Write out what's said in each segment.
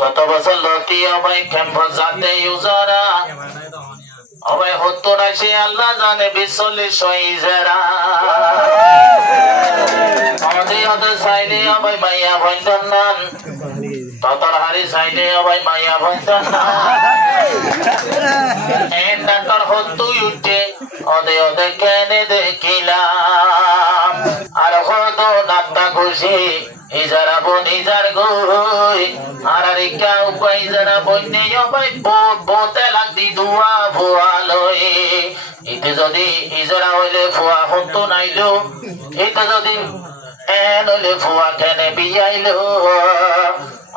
কত বছর লতি অবাই ক্যাম্পাস যাতে ইউজারা অবাই হতো না সে আল্লাহ জানে 40 ইজারা অদে অদে সাইলে অবাই মাইয়া ভয়ন্তন নান ততর হারি সাইলে অবাই মাইয়া ভয়ন্তন নান ডাক্তার হতো উঠে অদে অদে কেনে দেখিলাম আর হতো নাত্তা খুশি ইজারা বোন ইজার গই আর রিকা উপায় ইজারা বন্যে অবাই বোতে লাগদি দুয়া ফুয়া লই ইতে যদি ইজারা হইলে ফুয়া হতো নাইলো ইতে যদি এন হইলে ফুয়া কেনে বিয়াইলো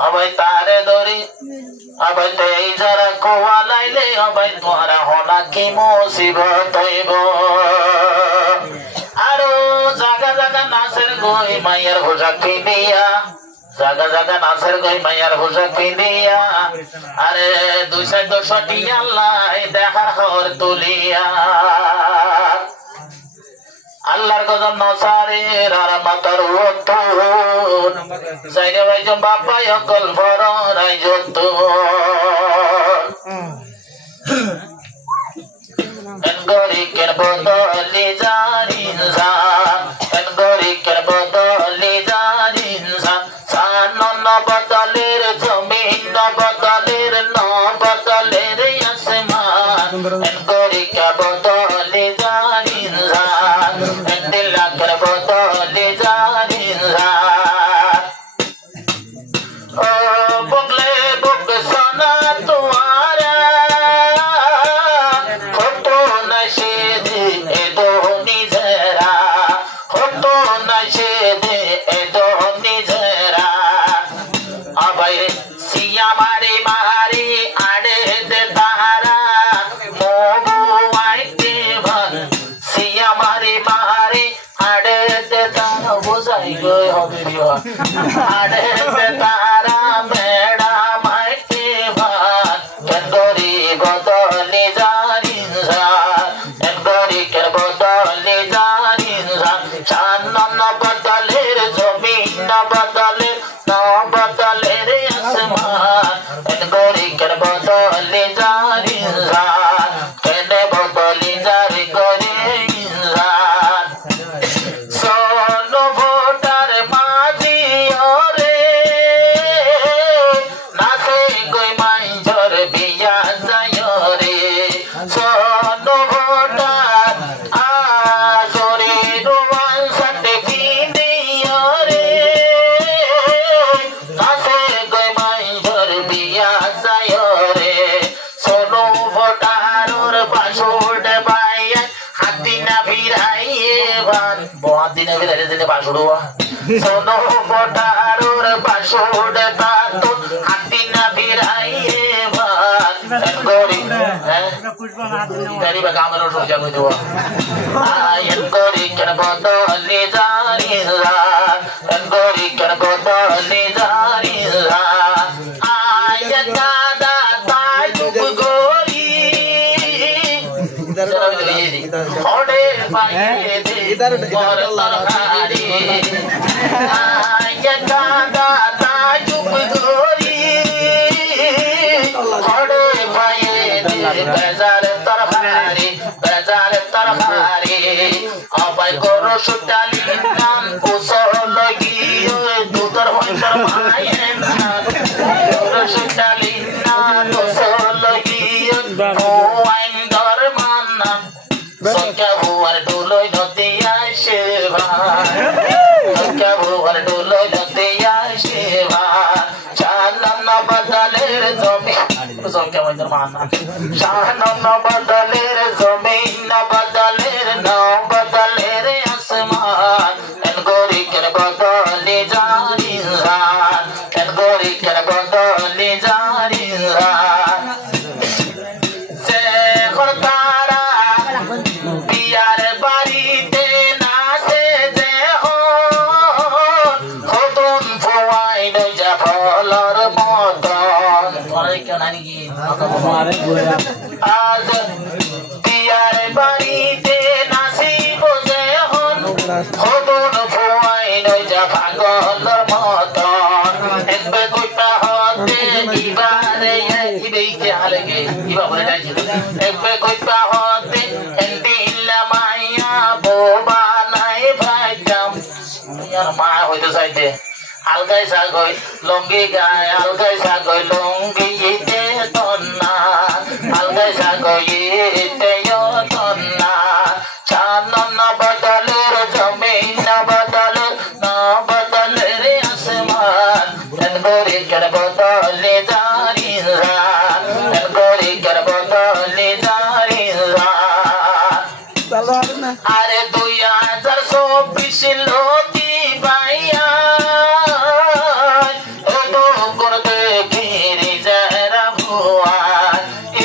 অবাই তারে ধরি অবাই তে ইজারা কোয়া লাইলে অবাই তোরা হনা কি মুসিবত হইব আরো জাগা জাগা নাচের গই মায়ের হোজা কিনিয়া জাগা জাগা নাচের গই মায়ের হোজা কিনিয়া আরে 210 টিয়া আল্লাহ দেখার খবর তুলিয়া আল্লাহর গজব নসারের আর মাতার ওতন সাইরে ভাইজন বাবা অকল ভরাই যত এনগরিকের বদলি জারিন জান এনগরিকের বদলি জারিন জান সানন বদলের জমিন বদলের ন বদলের আসমান এনগরিকা বদলি জারিন জান এনদিলাকের বদলি জারিন জান ও বগলে বগ সোনা তোমারা হতো না সেদে এদো নিজেরা হতো না সেদে এদো নিজেরা আবাই সিয়া মারি মারি আড়ে দে তারা মোবু আইতে ভান সিয়া মারি মারি আড়ে দে তারা বুঝাই গই হবে বিয়া আড়ে দে তারা মেড়া মাইতে ভান কেন্দরি বদলি জারিন জান এনগরি কের বদলি জারিন জান চানন বদলের জমিন বদলের ন বদলের আসমান এনগরি কের বদলি জারিন জান কেনে বদলি জারি করে ইনসান সোনো ভোটার মাঝি ওরে নাচে গই মাইজর বিয়া যায় রে সোনো ভোটার আজরে রুমান সাথে কিনি ওরে নাচে গই মাইজর বিয়া যায় রে সোনো ভোটার ওর পাশুড বাইয়া হাতি না ভিড়াইয়ে বান হাতি না ভিড়াইলে দিলে পাশুড়ুয়া সোনো ভোটার ওর পাশুড বাতো হাতি না ভিড়াইয়ে বান এনগরি তেরি বা কামের ওর সোজা কই দেওয়া এনগরি কেন বদলি জারিন জান এনগরি কেন বদলি জারিন জান আয় দাদা তাই গরি ওরে পায়ে দে মর তরকারি আয় দাদা তাই গরি ওরে পায়ে দে বেজার তরকারি অবাই করো সুটালি নাম কুসল গিয়ে দুধর হইতর মায়ের নাম করো সুটালি নাম কুসল গিয়ে ও আইন ধর্মান নাম সংখ্যা ভুয়ার ডুলোই নদী আসে ভাই সংখ্যা ভুয়ার ডুলোই নদী আসে ভাই চালান বদলের জমি সংখ্যা ভুয়ার মানা শাহান বদলের জমিন বদলের ন বদলের আসমান এনগরিকের বদলি জারিন জান এনগরিকের বদলি জারিন জান সে তারা বিয়ার বাড়িতে নাচে যে হতন ফোয়াই নই যা ফলর মতন কেউ নানি কি আজ বিয়ার বাড়িতে নাচিব যে হতন ফোয়াই নই যা পাগলর মতন একবে কইটা হত ibare ibe ite halege iba bole dai ebe koipa hote endi illa maya boba nai bhajam yar ma hoite saite algai sagoi longi gai algai sagoi longi ite tonna algai sagoi ite yo tonna chanon na badaler zamin na badaler na badaler asman dan gori kar badale jarinra dan gori kar badale jarinra are 2024 loti baiya edo korte kiri jara bua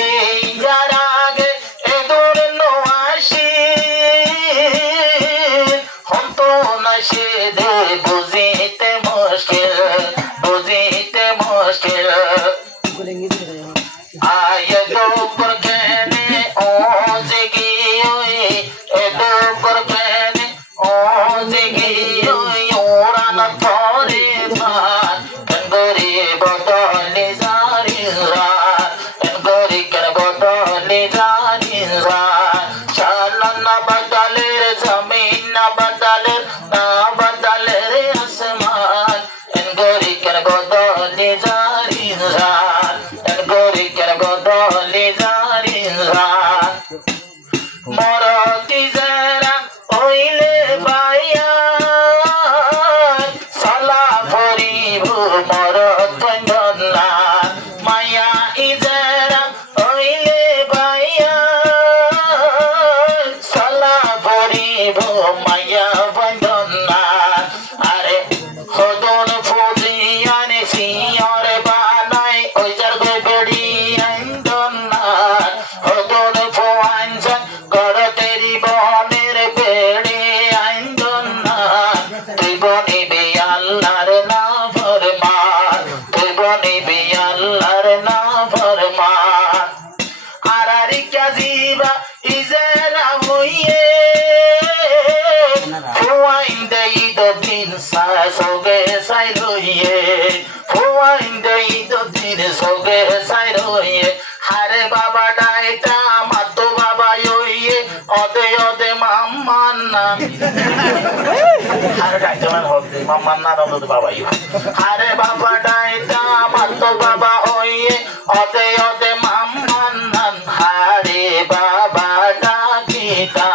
ei jarage edur no ashi honto na she de buzite mushkil Aye do porkene ozegi oi edo porkene ozegi oi ora na thore bhat kangori bodole zarira kangori kar bodole zarira chalan na badale zamin na badale na badale asman kangori kar bodole zarira kangori kar bodole zarira morati zara oile baya sala phori bhu morat bandna maya izara oile baya sala phori bhu maya bandna are hodon fuji ane siore banai oijar go bedi andonna hodon fuanjan gor teri boner bedi andonna tu boni be allar na farman tu boni be allar na farman arari kaziba izera hoye fuainde ido din sa soge sai roye fuainde ido din soge sai roye hare baba daita matto baba yoye ode mammanna hare daita man hote mammanna ode baba yo hare baba daita matto baba hoye ode mammanna hare baba dakita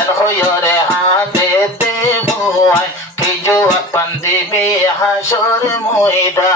el hoyore hate te boy ki jo apan dibe hashor moida